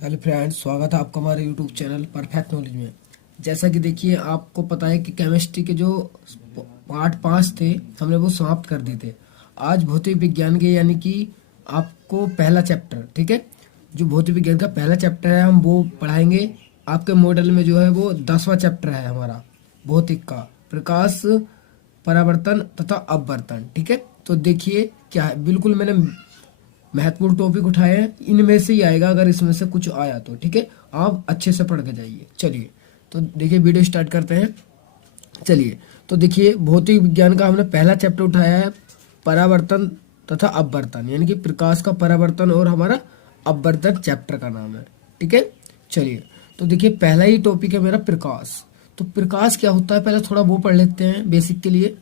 Hello friends, स्वागत है आपका हमारे यूट्यूब चैनल परफेक्ट नॉलेज में। जैसा कि देखिए, आपको पता है कि केमिस्ट्री के जो पार्ट 5 थे हमने वो समाप्त कर दिए थे। आज भौतिक विज्ञान के यानी कि आपको पहला चैप्टर, ठीक है, जो भौतिक विज्ञान का पहला चैप्टर है हम वो पढ़ाएंगे। आपके मॉडल में जो है वो 10वां चैप्टर है हमारा भौतिक का, प्रकाश, परावर्तन तथा अपवर्तन। ठीक है, तो देखिए क्या है, बिल्कुल मैंने महत्वपूर्ण टॉपिक उठाए हैं, इनमें से ही आएगा अगर इसमें से कुछ आया तो। ठीक है, आप अच्छे से पढ़ के जाइए। चलिए तो देखिए, वीडियो स्टार्ट करते हैं। चलिए तो देखिए, भौतिक विज्ञान का हमने पहला चैप्टर उठाया है परावर्तन तथा अपवर्तन, यानी कि प्रकाश का परावर्तन और हमारा अपवर्तन चैप्टर का नाम है। ठीक है, चलिए तो देखिए, पहला ही टॉपिक है मेरा प्रकाश। तो प्रकाश क्या होता है, पहले थोड़ा वो पढ़ लेते हैं बेसिक के लिए।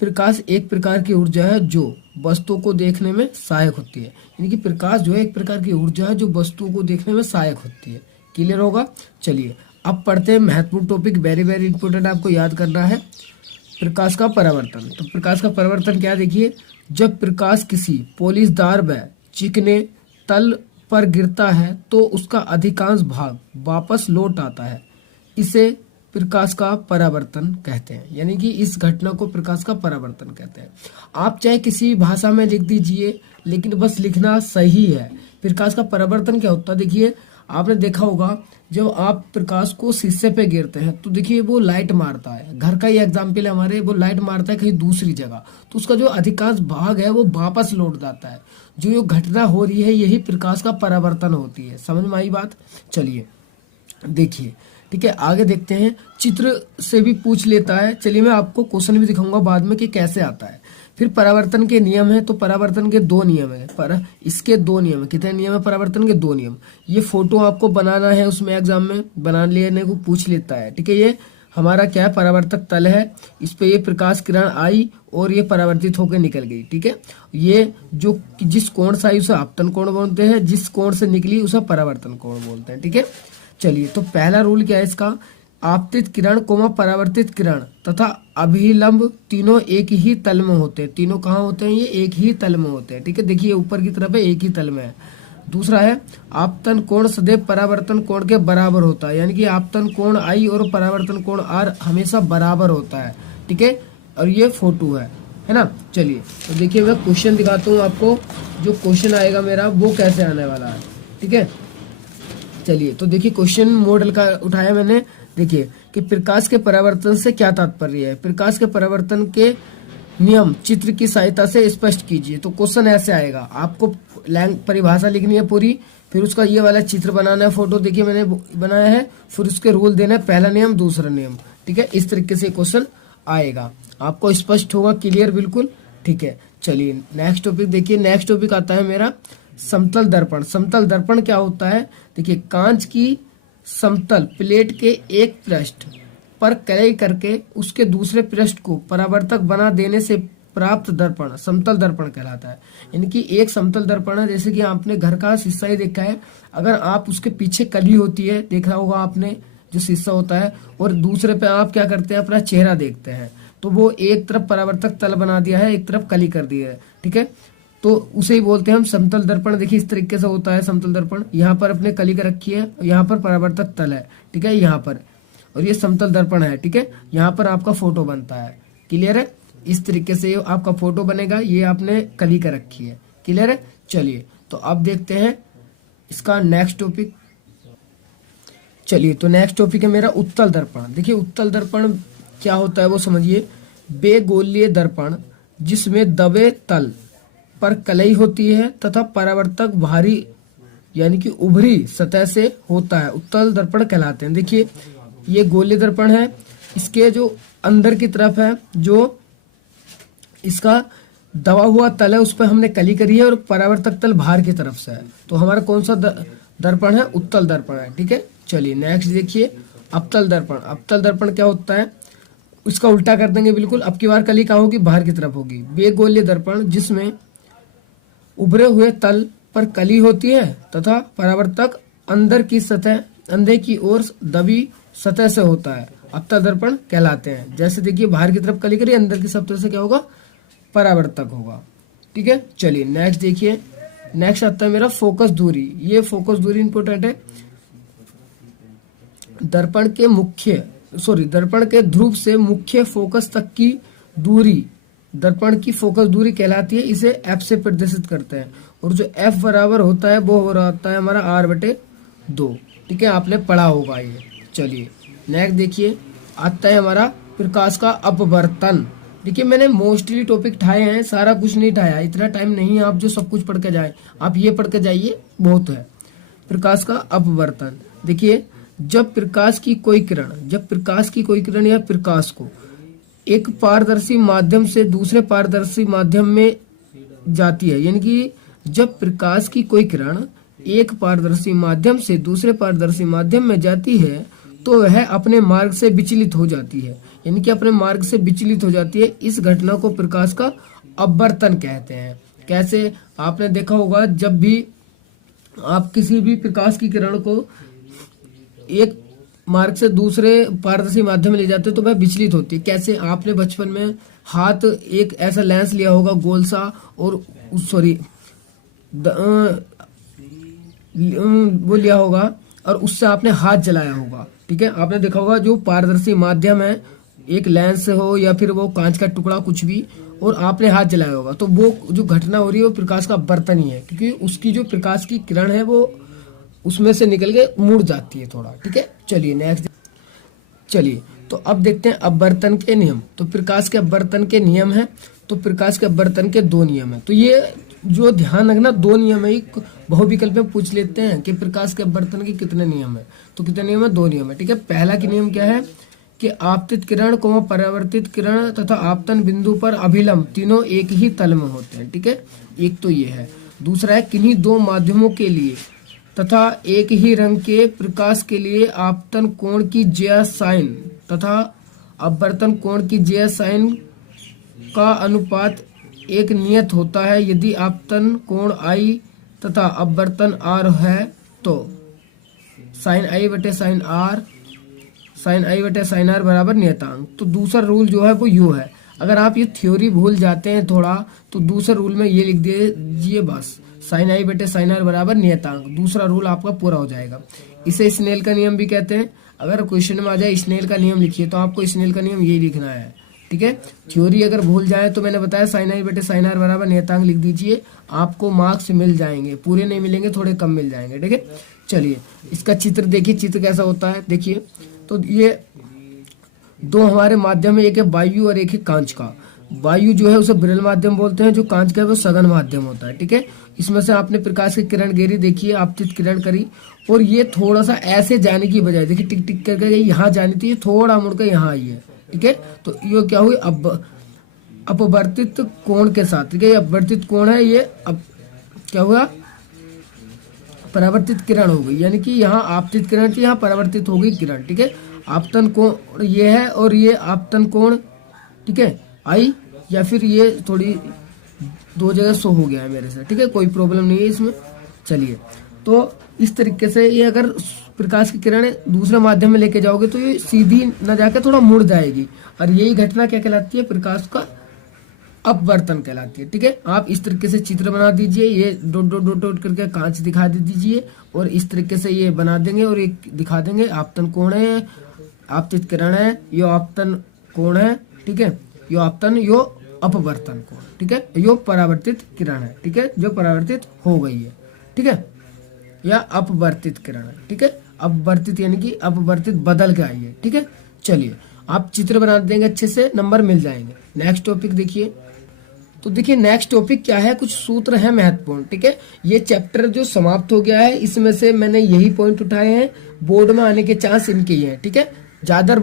प्रकाश एक प्रकार की ऊर्जा है जो वस्तुओं को देखने में सहायक होती है। यानी कि प्रकाश जो है एक प्रकार की ऊर्जा है जो वस्तुओं को देखने में सहायक होती है। क्लियर होगा। चलिए अब पढ़ते हैं महत्वपूर्ण टॉपिक, वेरी वेरी इंपॉर्टेंट, आपको याद करना है। प्रकाश का परावर्तन। तो प्रकाश का परावर्तन क्या, देखिए, जब प्रकाश किसी पोलिशदार व चिकने तल पर गिरता है तो उसका अधिकांश भाग वापस लौट आता है। इसे प्रकाश का परावर्तन कहते हैं, यानी कि इस घटना को प्रकाश का परावर्तन कहते हैं। आप चाहे किसी भाषा में लिख दीजिए, लेकिन बस लिखना सही है। प्रकाश का परावर्तन क्या होता है, देखिए आपने देखा होगा जब आप प्रकाश को शीशे पे गिरते हैं तो देखिए वो लाइट मारता है। घर का ही एग्जाम्पल है हमारे, वो लाइट मारता है कहीं दूसरी जगह, तो उसका जो अधिकांश भाग है वो वापस लौट जाता है। जो घटना हो रही है यही प्रकाश का परावर्तन होती है। समझ में आई बात। चलिए देखिए, ठीक है, आगे देखते हैं। चित्र से भी पूछ लेता है। चलिए मैं आपको क्वेश्चन भी दिखाऊंगा बाद में कि कैसे आता है। फिर परावर्तन के नियम है, तो परावर्तन के 2 नियम है। पर इसके 2 नियम है। कितने नियम है परावर्तन के? 2 नियम। ये फोटो आपको बनाना है, उसमें एग्जाम में बना लेने को पूछ लेता है। ठीक है, ये हमारा क्या है, परावर्तक तल है। इस पे ये प्रकाश किरण आई और ये परावर्तित होकर निकल गई। ठीक है, ये जो जिस कोण से आई उसे आपतन कोण बोलते हैं, जिस कोण से निकली उसे परावर्तन कोण बोलते हैं। ठीक है, चलिए तो पहला रूल क्या है इसका, आपतित किरण कोमा परावर्तित किरण तथा अभिलंब तीनों एक ही तल में होते हैं। तीनों कहाँ होते हैं, ये एक ही तल में होते हैं। ठीक है, देखिए ऊपर की तरफ है, एक ही तल में है। दूसरा है आपतन कोण सदैव परावर्तन कोण के बराबर होता है, यानी कि आपतन कोण आई और परावर्तन कोण आर हमेशा बराबर होता है। ठीक है, और ये फोटो है ना। चलिए तो देखिए, मैं क्वेश्चन दिखाता हूँ आपको। जो क्वेश्चन आएगा मेरा वो कैसे आने वाला है। ठीक है, चलिए तो देखिए, क्वेश्चन मॉडल का उठाया मैंने। देखिए कि प्रकाश के परावर्तन से क्या तात्पर्य है। प्रकाश के परावर्तन के नियम चित्र की सहायता से स्पष्ट कीजिए। तो क्वेश्चन ऐसे आएगा, आपको परिभाषा लिखनी है पूरी, फिर उसका ये वाला चित्र बनाना है, फोटो देखिए मैंने बनाया है, फिर उसके रूल देना है, पहला नियम दूसरा नियम। ठीक है, इस तरीके से क्वेश्चन आएगा, आपको स्पष्ट होगा, क्लियर बिल्कुल। ठीक है, चलिए नेक्स्ट टॉपिक देखिए। नेक्स्ट टॉपिक आता है मेरा समतल दर्पण। समतल दर्पण क्या होता है, देखिए कांच की समतल प्लेट के एक पृष्ठ पर कलई करके उसके दूसरे पृष्ठ को परावर्तक बना देने से प्राप्त दर्पण समतल दर्पण कहलाता है। यानी कि एक समतल दर्पण है, जैसे कि आपने घर का शीशा ही देखा है, अगर आप उसके पीछे कली होती है, देखा होगा आपने, जो शीशा होता है, और दूसरे पे आप क्या करते हैं, अपना चेहरा देखते हैं, तो वो एक तरफ परावर्तक तल बना दिया है, एक तरफ कली कर दी है। ठीक है, तो उसे ही बोलते हैं हम समतल दर्पण। देखिए इस तरीके से होता है समतल दर्पण। यहाँ पर अपने कली कर रखी है, यहाँ पर परावर्तक तल है। ठीक है, यहाँ पर, और ये समतल दर्पण है। ठीक है, यहाँ पर आपका फोटो बनता है। क्लियर है, इस तरीके से आपका फोटो बनेगा, ये आपने कली कर रखी है। क्लियर है, चलिए तो अब देखते हैं इसका नेक्स्ट टॉपिक। चलिए तो नेक्स्ट टॉपिक है मेरा उत्तल दर्पण। देखिए उत्तल दर्पण क्या होता है वो समझिए। बेगोलीय दर्पण जिसमें दबे तल पर कलई होती है तथा परावर्तक भारी यानी कि उभरी सतह से होता है, उत्तल दर्पण कहलाते हैं। देखिए ये गोलीय दर्पण है, इसके जो अंदर की तरफ है, जो इसका दबा हुआ तल है उस पर हमने कली करी है, और परावर्तक तल बाहर की तरफ से है, तो हमारा कौन सा दर्पण है, उत्तल दर्पण है। ठीक है, चलिए नेक्स्ट देखिए अवतल दर्पण। अवतल दर्पण क्या होता है, इसका उल्टा कर देंगे बिल्कुल। अब की बार कली कहाँ होगी, बाहर की तरफ होगी। बेगोलीय दर्पण जिसमें उभरे हुए तल पर कली होती है तथा परावर्तक अंदर की सतह अंधे की ओर दबी सतह से होता है, अवतल दर्पण कहलाते हैं। जैसे देखिए बाहर की तरफ कली करी, अंदर की सतह से क्या होगा, परावर्तक होगा। ठीक है, चलिए नेक्स्ट देखिए। नेक्स्ट आता है मेरा फोकस दूरी। ये फोकस दूरी इंपॉर्टेंट है। दर्पण के ध्रुव से मुख्य फोकस तक की दूरी दर्पण की फोकस दूरी कहलाती है। इसे एफ से प्रदर्शित करते हैं और जो एफ बराबर होता है वो हो रहा होता है हमारा R/2। ठीक है, आपने पढ़ा होगा ये। चलिए नेक्स्ट देखिए, आता है हमारा प्रकाश का अपवर्तन। देखिए मैंने मोस्टली टॉपिक ठाए हैं, सारा कुछ नहीं ठाया, इतना टाइम नहीं है आप जो सब कुछ पढ़ के जाए। आप ये पढ़ के जाइए, बहुत है। प्रकाश का अपवर्तन, देखिए जब प्रकाश की कोई किरण या प्रकाश को एक पारदर्शी माध्यम से दूसरे पारदर्शी माध्यम में जाती है, यानी कि जब प्रकाश की कोई किरण एक पारदर्शी माध्यम से दूसरे पारदर्शी माध्यम में जाती है तो वह अपने मार्ग से विचलित हो जाती है, यानी कि अपने मार्ग से विचलित हो जाती है। इस घटना को प्रकाश का अपवर्तन कहते हैं। कैसे, आपने देखा होगा जब भी आप किसी भी प्रकाश की किरण को एक मार्ग से दूसरे पारदर्शी माध्यम में ले जाते हैं तो वह विचलित होती है। कैसे, आपने बचपन में हाथ एक ऐसा लेंस लिया होगा गोल सा, और वो लिया होगा और उससे आपने हाथ जलाया होगा। ठीक है, आपने देखा होगा जो पारदर्शी माध्यम है, एक लेंस हो या फिर वो कांच का टुकड़ा कुछ भी, और आपने हाथ जलाया होगा, तो वो जो घटना हो रही है वो प्रकाश का अपवर्तन ही है, क्योंकि उसकी जो प्रकाश की किरण है वो उसमें से निकल के मुड़ जाती है थोड़ा। ठीक है, चलिए नेक्स्ट। चलिए तो अब देखते हैं अपवर्तन के नियम। तो प्रकाश के अपवर्तन के नियम है, तो प्रकाश के अपवर्तन के 2 नियम है। तो ये जो ध्यान रखना 2 नियम है, बहुविकल्प में पूछ लेते हैं कि प्रकाश के अपवर्तन के कितने नियम है, तो कितने नियम है, 2 नियम है। ठीक है, पहला की नियम क्या है कि आपतित किरण को परावर्तित किरण तथा आपतन बिंदु पर अभिलंब तीनों एक ही तल में होते हैं। ठीक है, एक तो ये है। दूसरा है किन्हीं 2 माध्यमों के लिए तथा एक ही रंग के प्रकाश के लिए आपतन कोण की ज्या साइन तथा अपवर्तन कोण की ज्या साइन का अनुपात एक नियत होता है। यदि आपतन कोण I तथा अपवर्तन R है तो साइन I बटे साइन R बराबर नियतांक। तो दूसरा रूल जो है वो यू है। अगर आप ये थ्योरी भूल जाते हैं थोड़ा तो दूसरे रूल में ये लिख दीजिए बस, साइन I बटे साइन R बराबर नियतांक। दूसरा रूल आपका पूरा हो जाएगा। इसे स्नेल का नियम भी कहते हैं। अगर क्वेश्चन में आ जाए स्नेल का नियम लिखिए तो आपको स्नेल का नियम यही लिखना है। ठीक है, थ्योरी अगर भूल जाए तो मैंने बताया साइन I बटे साइन R बराबर नियतांक लिख दीजिए, आपको मार्क्स मिल जाएंगे, पूरे नहीं मिलेंगे, थोड़े कम मिल जाएंगे। ठीक है, चलिए इसका चित्र देखिए, चित्र कैसा होता है देखिए। तो ये 2 हमारे माध्यम है, एक है वायु और एक है कांच का। वायु जो है उसे विरल माध्यम बोलते हैं, जो कांच का है वो सघन माध्यम होता है। ठीक है, इसमें से आपने प्रकाश की किरण गिरी, देखिए आपतित किरण करी, और ये थोड़ा सा ऐसे जाने की बजाय देखिए टिक टिक करके यहाँ जानी थी, थोड़ा मुड़कर यहाँ आई है। ठीक है, तो ये क्या हुई, अपवर्तित कोण के साथ। ठीक है, ये अपवर्तित कोण है, ये अब क्या हुआ, परावर्तित किरण हो गई, यानी कि यहाँ आपतित किरण थी, यहाँ परावर्तित हो गई किरण। ठीक है, आपतन कोण ये है और ये आपतन कोण। ठीक है, आई या फिर ये थोड़ी 2 जगह शो हो गया है मेरे से। ठीक है, कोई प्रॉब्लम नहीं है इसमें। चलिए तो इस तरीके से ये अगर प्रकाश की किरण दूसरे माध्यम में लेके जाओगे तो ये सीधी न जाकर थोड़ा मुड़ जाएगी, और यही घटना क्या कहलाती है, प्रकाश का अपवर्तन कहलाती है। ठीक है, आप इस तरीके से चित्र बना दीजिए, ये डॉट डॉट डॉट डॉट करके कांच दिखा दीजिए, और इस तरीके से ये बना देंगे और एक दिखा देंगे आपतन कोण है, आपतित किरण है, यो आपतन कोण है। ठीक है, यो आपतन, यो अपवर्तन कोण। ठीक है, यो परावर्तित किरण है। ठीक है, जो परावर्तित हो गई है। ठीक है, या अपवर्तित किरण है। ठीक है, अपवर्तित यानी कि अपवर्तित बदल के आई है। ठीक है, चलिए आप चित्र बना देंगे अच्छे से, नंबर मिल जाएंगे। नेक्स्ट टॉपिक देखिए। तो देखिए नेक्स्ट टॉपिक क्या है, कुछ सूत्र है महत्वपूर्ण। ठीक है, ये चैप्टर जो समाप्त हो गया है इसमें से मैंने यही पॉइंट उठाए हैं, बोर्ड में आने के चांस इनके ही हैं। ठीक है, ज्यादा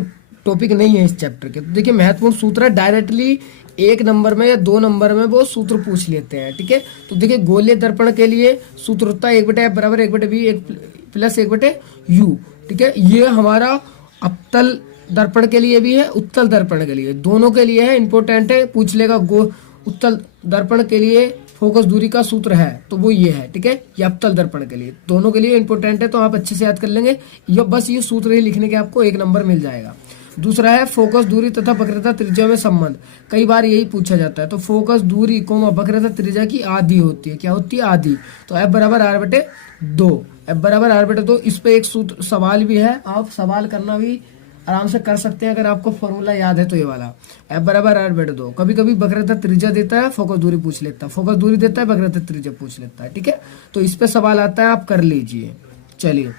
टॉपिक नहीं है इस चैप्टर के। तो देखिए महत्वपूर्ण सूत्र है, डायरेक्टली 1 नंबर में या 2 नंबर में वो सूत्र पूछ लेते हैं। ठीक है, तो देखिए गोलीय दर्पण के लिए सूत्र होता है 1/f बराबर 1/v 1 प्लस 1/u। ठीक है, ये हमारा अवतल दर्पण के लिए भी है, उत्तल दर्पण के लिए, दोनों के लिए है, इंपॉर्टेंट है, पूछ लेगा। उत्तल दर्पण के लिए फोकस दूरी का सूत्र है तो वो ये है। ठीक है, ये अवतल दर्पण के लिए, दोनों के लिए इंपॉर्टेंट है, तो आप अच्छे से याद कर लेंगे। ये बस ये सूत्र ही लिखने के आपको 1 नंबर मिल जाएगा। दूसरा है फोकस दूरी तथा वक्रता त्रिज्या में संबंध। कई बार यही पूछा जाता है। तो फोकस दूरी कोमा वक्रता त्रिज्या की आधी होती है। क्या होती है? आधी। तो F बराबर R बटे 2। F बराबर R बटे 2। इस पे एक सूत्र सवाल भी है, आप सवाल करना भी आराम से कर सकते हैं अगर आपको फॉर्मूला याद है तो। ये वाला F बराबर R बटे 2। कभी कभी वक्रता त्रिज्या देता है, फोकस दूरी पूछ लेता है, फोकस दूरी देता है, वक्रता त्रिज्या पूछ लेता है। ठीक है, तो इस पे सवाल आता है, आप कर लीजिए। चलिए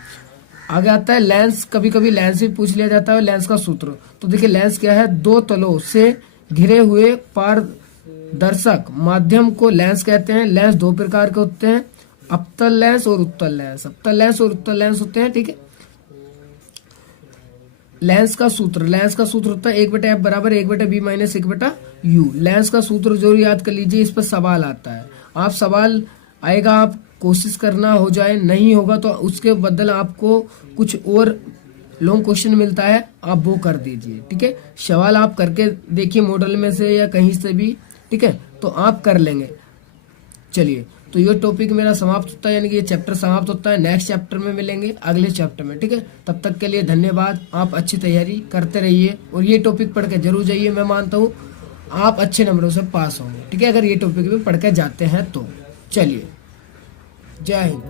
आगे आता है लेंस। कभी कभी लेंस भी पूछ लिया जाता है। लेंस का सूत्र तो देखिए, लेंस क्या है? दो तलों से घिरे हुए पारदर्शक माध्यम को लेंस कहते हैं। लेंस दो प्रकार के होते हैं, अवतल लेंस और उत्तल लेंस। अवतल लेंस और उत्तल लेंस होते हैं। ठीक है, लेंस का सूत्र होता है 1/f बराबर 1/b माइनस 1/u। लेंस का सूत्र जरूर याद कर लीजिए, इस पर सवाल आता है। आप सवाल आएगा, आप कोशिश करना हो जाए, नहीं होगा तो उसके बदल आपको कुछ और लॉन्ग क्वेश्चन मिलता है, आप वो कर दीजिए। ठीक है, सवाल आप करके देखिए मॉडल में से या कहीं से भी। ठीक है, तो आप कर लेंगे। चलिए, तो ये टॉपिक मेरा समाप्त होता है, यानी कि ये चैप्टर समाप्त होता है। नेक्स्ट चैप्टर में मिलेंगे, अगले चैप्टर में। ठीक है, तब तक के लिए धन्यवाद। आप अच्छी तैयारी करते रहिए और ये टॉपिक पढ़ के जरूर जाइए। मैं मानता हूँ आप अच्छे नंबरों से पास होंगे। ठीक है, अगर ये टॉपिक भी पढ़ के जाते हैं तो। चलिए, जय हिंद।